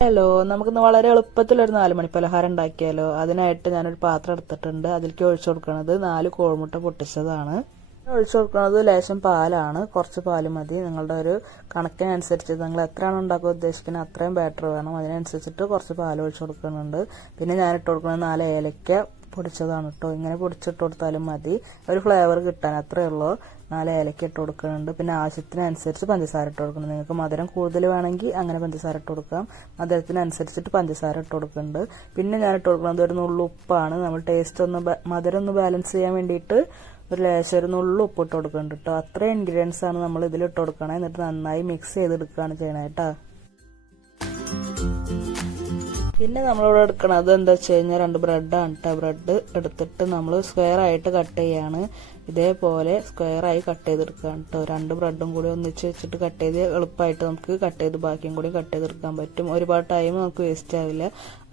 Hello നമുക്കിന്ന് വളരെ എളുപ്പത്തിൽ ഒരു നാല് മണി പലഹാരം ഉണ്ടാക്കിയാലോ. അതിനായിട്ട് ഞാനൊരു പാത്രം എടുത്തിട്ടുണ്ട്. അതിലേക്ക് ഒഴിച്ചു കൊടുക്കുന്നത് നാല് കോഴിമുട്ട പൊട്ടിച്ചതാണ്. ഒഴിച്ചു കൊടുക്കുന്നത് ലേശം പാലാണ്. കുറച്ച് പാൽ മതി. നിങ്ങളുടെ ഒരു കണക്കിനനുസരിച്ച് നിങ്ങൾ എത്രയാണ് ഉണ്ടാക്കാൻ ഉദ്ദേശിക്കുന്നത് അത്രയും ബാറ്റർ വേണം. അതിനനുസരിച്ചിട്ട് കുറച്ച് പാൽ ഒഴിച്ചു കൊടുക്കുന്നുണ്ട്. പിന്നെ ഞാൻ ഇട്ട് കൊടുക്കുന്നത് നാല് ഏലക്ക പൊടിച്ചതാണ് കേട്ടോ ഇങ്ങനെ പൊടിച്ചിട്ട് കൊടുത്താലും മതി. ഒരു ഫ്ലേവർ കിട്ടാൻ അത്രയേ ഉള്ളൂ. നാല് ഏലക്ക ഇട്ട് കൊടുക്കുന്നുണ്ട്. പിന്നെ ആവശ്യത്തിനനുസരിച്ച് പഞ്ചസാര ഇട്ട് കൊടുക്കണം. നിങ്ങൾക്ക് മധുരം കൂടുതൽ വേണമെങ്കിൽ അങ്ങനെ പഞ്ചസാര ഇട്ട് കൊടുക്കാം. മധുരത്തിനനുസരിച്ചിട്ട് പഞ്ചസാര ഇട്ട് കൊടുക്കുന്നുണ്ട്. പിന്നെ ഞാൻ ഇട്ട് കൊടുക്കുന്നത് ഒരു നുള്ളു ഉപ്പാണ്. നമ്മൾ ടേസ്റ്റ് ഒന്ന് മധുരം ഒന്ന് ബാലൻസ് ചെയ്യാൻ വേണ്ടിയിട്ട് ഒരു ലേശം ഒരു നുള്ളു ഉപ്പ് ഇട്ട് കൊടുക്കുന്നുണ്ട് കേട്ടോ അത്രയും ഇൻഗ്രീഡിയൻസ് ആണ് നമ്മൾ ഇതിൽ ഇട്ട് കൊടുക്കണേ. എന്നിട്ട് നന്നായി മിക്സ് ചെയ്തെടുക്കുകയാണ് ചെയ്യണേ കേട്ടോ പിന്നെ നമ്മളിവിടെ എടുക്കണത് എന്താ വെച്ച് കഴിഞ്ഞാൽ രണ്ട് ബ്രെഡാണ് കേട്ടോ ബ്രെഡ് എടുത്തിട്ട് നമ്മൾ സ്ക്വയർ ആയിട്ട് കട്ട് ചെയ്യാണ്. ഇതേപോലെ സ്ക്വയർ ആയി കട്ട് ചെയ്തെടുക്കുകയാണ് കേട്ടോ രണ്ട് ബ്രെഡും കൂടി ഒന്നിച്ച് വെച്ചിട്ട് കട്ട് ചെയ്ത് എളുപ്പമായിട്ട് നമുക്ക് കട്ട് ചെയ്ത് ബാക്കിയും കൂടി കട്ട് ചെയ്തെടുക്കാൻ പറ്റും. ഒരുപാട് ടൈം നമുക്ക് വേസ്റ്റ് ആവില്ല.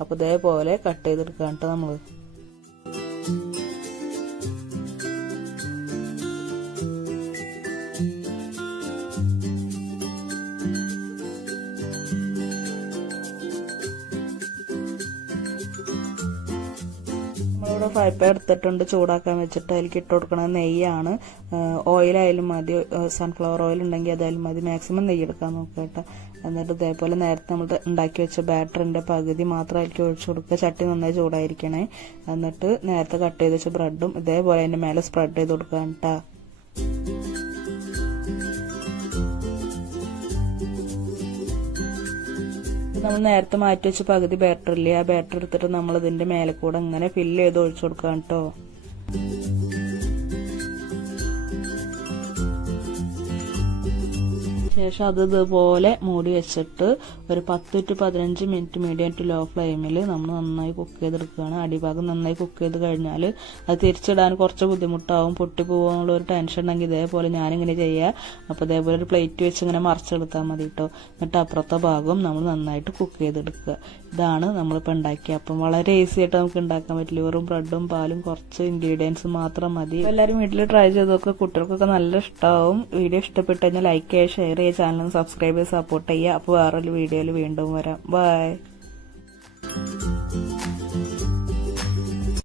അപ്പോൾ ഇതേപോലെ കട്ട് ചെയ്തെടുക്കുകയാണ് കേട്ടോ നമ്മൾ നമ്മളിവിടെ ഫ്രൈ പാൻ എടുത്തിട്ടുണ്ട് ചൂടാക്കാൻ വെച്ചിട്ട് അതിലേക്ക് ഇട്ട് കൊടുക്കണത് നെയ്യാണ്. ഓയിലായാലും മതി. സൺഫ്ലവർ ഓയിൽ ഉണ്ടെങ്കിൽ അതായാലും മതി. മാക്സിമം നെയ്യ് എടുക്കാൻ നോക്കുക കേട്ടോ. എന്നിട്ട് ഇതേപോലെ നേരത്തെ നമ്മൾ ഉണ്ടാക്കി വെച്ച ബാറ്ററിന്റെ പകുതി മാത്രം അതിലേക്ക് ഒഴിച്ചു കൊടുക്കുക. ചട്ടി നന്നായി ചൂടായിരിക്കണേ. എന്നിട്ട് നേരത്തെ കട്ട് ചെയ്ത് വെച്ച ബ്രെഡും ഇതേപോലെ അതിന്റെ മേലെ സ്പ്രെഡ് ചെയ്ത് കൊടുക്കുക കേട്ടോ. നമ്മൾ നേരത്തെ മാറ്റി വെച്ച പകുതി ബാറ്റർ ഇല്ലേ? ആ ബാറ്റർ എടുത്തിട്ട് നമ്മൾ ഇതിന്റെ മേലെ കൂടെ ഇങ്ങനെ ഫില്ല് ചെയ്ത് ഒഴിച്ചു കൊടുക്കാം കേട്ടോ ശേഷം അത് ഇതുപോലെ മൂടി വെച്ചിട്ട് ഒരു പത്ത് ടു പതിനഞ്ച് മിനിറ്റ് മീഡിയം ടു ലോ ഫ്ലെയിമിൽ നമ്മൾ നന്നായി കുക്ക് ചെയ്തെടുക്കുകയാണ്. അടിഭാഗം നന്നായി കുക്ക് ചെയ്ത് കഴിഞ്ഞാൽ അത് തിരിച്ചിടാൻ കുറച്ച് ബുദ്ധിമുട്ടാവും പൊട്ടി പോകാനുള്ള ഒരു ടെൻഷൻ ഉണ്ടെങ്കിൽ ഇതേപോലെ ഞാനിങ്ങനെ ചെയ്യുക അപ്പോൾ ഇതേപോലെ ഒരു പ്ലേറ്റ് വെച്ച് ഇങ്ങനെ മറിച്ചെടുത്താൽ മതി കേട്ടോ എന്നിട്ട് അപ്പുറത്തെ ഭാഗം നമ്മൾ നന്നായിട്ട് കുക്ക് ചെയ്തെടുക്കുക. ഇതാണ് നമ്മളിപ്പോൾ ഉണ്ടാക്കിയ. അപ്പം വളരെ ഈസി ആയിട്ട് നമുക്ക് ഉണ്ടാക്കാൻ പറ്റില്ല. വെറും ബ്രെഡും പാലും കുറച്ച് ഇൻഗ്രീഡിയൻസ് മാത്രം മതി. എല്ലാവരും വീട്ടിൽ ട്രൈ ചെയ്തൊക്കെ കുട്ടികൾക്കൊക്കെ നല്ല ഇഷ്ടമാവും വീഡിയോ ഇഷ്ടപ്പെട്ടു കഴിഞ്ഞാൽ ലൈക്ക് ചെയ്യുക ഷെയർ പുതിയ ചാനലും സബ്സ്ക്രൈബ് ചെയ്ത് സപ്പോർട്ട് ചെയ്യുക. അപ്പോൾ വേറൊരു വീഡിയോയിൽ വീണ്ടും വരാം. ബൈ